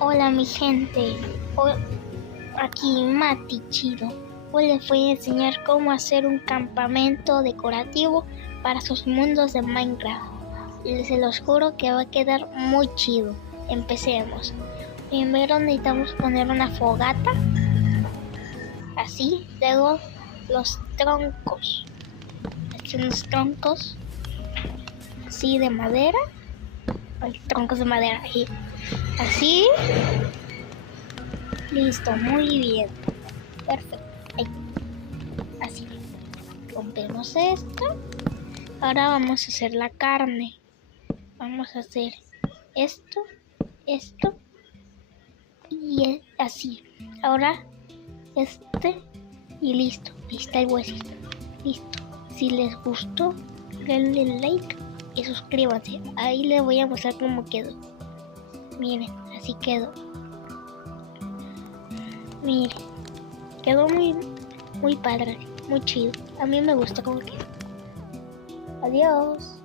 Hola mi gente, aquí Mati Chido. Hoy les voy a enseñar cómo hacer un campamento decorativo para sus mundos de Minecraft. Y se los juro que va a quedar muy chido. Empecemos. Primero necesitamos poner una fogata, así, luego los troncos. Unos troncos así de madera, troncos de madera, así. Listo, muy bien. Perfecto. Ahí. Así. Rompemos esto. Ahora vamos a hacer la carne. Vamos a hacer esto y así. Ahora y listo. Lista el huesito. Listo. Si les gustó, denle like y suscríbanse. Ahí les voy a mostrar cómo quedó. Miren, así quedó. Miren, quedó muy padre, muy chido. A mí me gusta cómo quedó. Adiós.